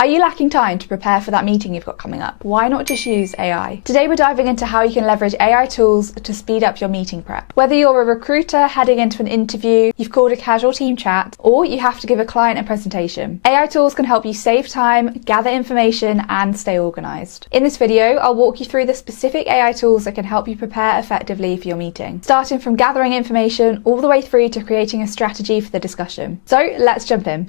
Are you lacking time to prepare for that meeting you've got coming up? Why not just use AI? Today we're diving into how you can leverage AI tools to speed up your meeting prep. Whether you're a recruiter heading into an interview, you've called a casual team chat, or you have to give a client a presentation, AI tools can help you save time, gather information, and stay organized. In this video, I'll walk you through the specific AI tools that can help you prepare effectively for your meeting, starting from gathering information all the way through to creating a strategy for the discussion. So let's jump in.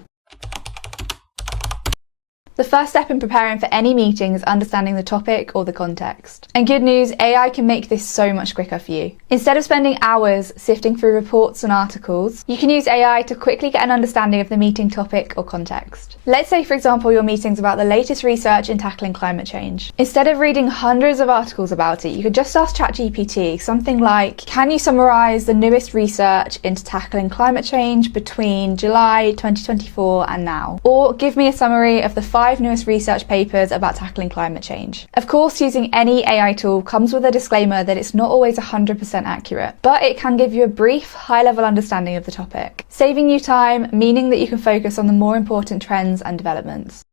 The first step in preparing for any meeting is understanding the topic or the context. And good news, AI can make this so much quicker for you. Instead of spending hours sifting through reports and articles, you can use AI to quickly get an understanding of the meeting topic or context. Let's say, for example, your meeting's about the latest research in tackling climate change. Instead of reading hundreds of articles about it, you could just ask ChatGPT something like, can you summarize the newest research into tackling climate change between July 2024 and now? Or give me a summary of the 5 newest research papers about tackling climate change. Of course, using any AI tool comes with a disclaimer that it's not always 100% accurate, but it can give you a brief, high-level understanding of the topic, saving you time, meaning that you can focus on the more important trends and developments.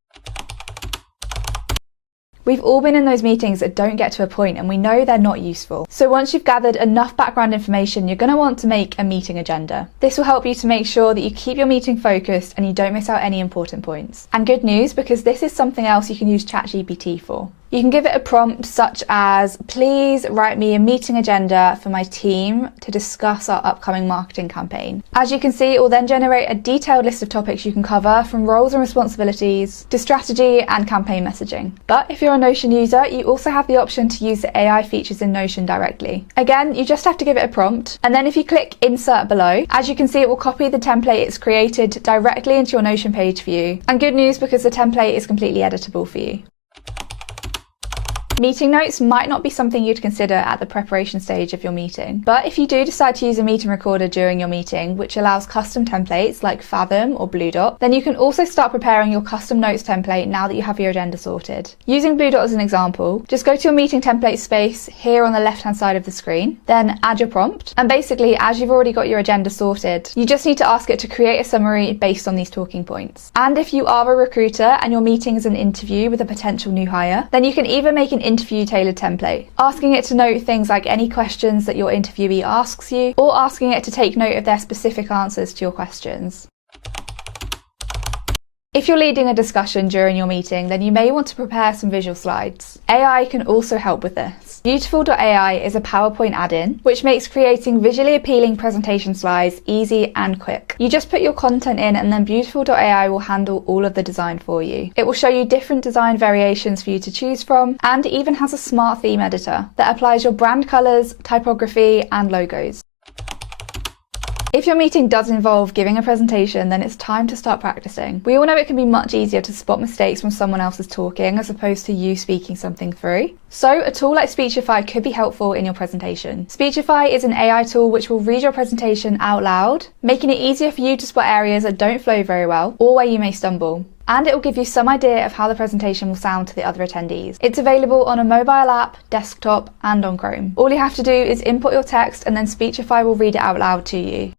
We've all been in those meetings that don't get to a point and we know they're not useful. So once you've gathered enough background information, you're going to want to make a meeting agenda. This will help you to make sure that you keep your meeting focused and you don't miss out any important points. And good news, because this is something else you can use ChatGPT for. You can give it a prompt such as, please write me a meeting agenda for my team to discuss our upcoming marketing campaign. As you can see, it will then generate a detailed list of topics you can cover, from roles and responsibilities to strategy and campaign messaging. But if you're a Notion user, you also have the option to use the AI features in Notion directly. Again, you just have to give it a prompt, and then if you click insert below, as you can see, it will copy the template it's created directly into your Notion page view. And good news, because the template is completely editable for you. Meeting notes might not be something you'd consider at the preparation stage of your meeting, but if you do decide to use a meeting recorder during your meeting, which allows custom templates like Fathom or Blue Dot, then you can also start preparing your custom notes template now that you have your agenda sorted. Using Blue Dot as an example, just go to your meeting template space here on the left-hand side of the screen, then add your prompt, and basically, as you've already got your agenda sorted, you just need to ask it to create a summary based on these talking points. And if you are a recruiter and your meeting is an interview with a potential new hire, then you can either make an interview tailored template, asking it to note things like any questions that your interviewee asks you, or asking it to take note of their specific answers to your questions. If you're leading a discussion during your meeting, then you may want to prepare some visual slides. AI can also help with this. Beautiful.ai is a PowerPoint add-in, which makes creating visually appealing presentation slides easy and quick. You just put your content in and then Beautiful.ai will handle all of the design for you. It will show you different design variations for you to choose from, and it even has a smart theme editor that applies your brand colors, typography, and logos. If your meeting does involve giving a presentation, then it's time to start practicing. We all know it can be much easier to spot mistakes when someone else is talking as opposed to you speaking something through. So a tool like Speechify could be helpful in your presentation. Speechify is an AI tool which will read your presentation out loud, making it easier for you to spot areas that don't flow very well or where you may stumble. And it will give you some idea of how the presentation will sound to the other attendees. It's available on a mobile app, desktop, and on Chrome. All you have to do is input your text and then Speechify will read it out loud to you.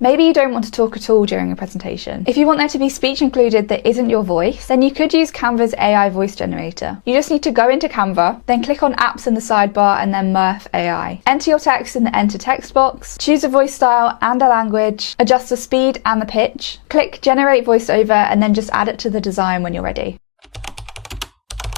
Maybe you don't want to talk at all during a presentation. If you want there to be speech included that isn't your voice, then you could use Canva's AI voice generator. You just need to go into Canva, then click on apps in the sidebar and then Mirth AI. Enter your text in the enter text box, choose a voice style and a language, adjust the speed and the pitch, click generate voiceover and then just add it to the design when you're ready.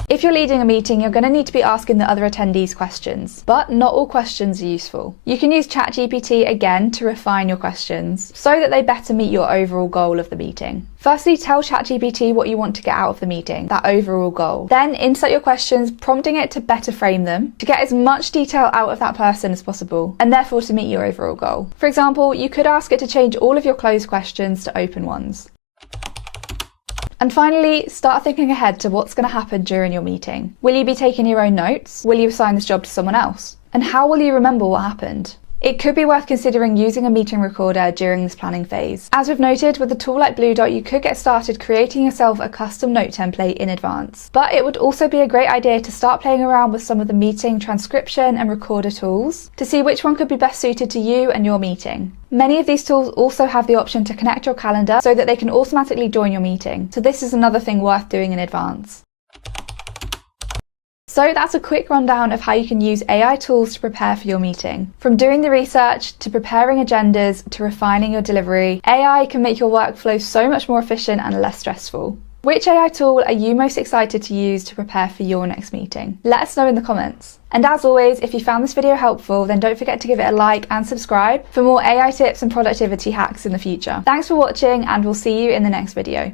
If you're leading a meeting, you're going to need to be asking the other attendees questions, but not all questions are useful. You can use ChatGPT again to refine your questions so that they better meet your overall goal of the meeting. Firstly, tell ChatGPT what you want to get out of the meeting, that overall goal. Then insert your questions, prompting it to better frame them, to get as much detail out of that person as possible, and therefore to meet your overall goal. For example, you could ask it to change all of your closed questions to open ones. And finally, start thinking ahead to what's going to happen during your meeting. Will you be taking your own notes? Will you assign this job to someone else? And how will you remember what happened? It could be worth considering using a meeting recorder during this planning phase. As we've noted, with a tool like Blue Dot, you could get started creating yourself a custom note template in advance. But it would also be a great idea to start playing around with some of the meeting transcription and recorder tools to see which one could be best suited to you and your meeting. Many of these tools also have the option to connect your calendar so that they can automatically join your meeting. So this is another thing worth doing in advance. So that's a quick rundown of how you can use AI tools to prepare for your meeting. From doing the research, to preparing agendas, to refining your delivery, AI can make your workflow so much more efficient and less stressful. Which AI tool are you most excited to use to prepare for your next meeting? Let us know in the comments. And as always, if you found this video helpful, then don't forget to give it a like and subscribe for more AI tips and productivity hacks in the future. Thanks for watching, and we'll see you in the next video.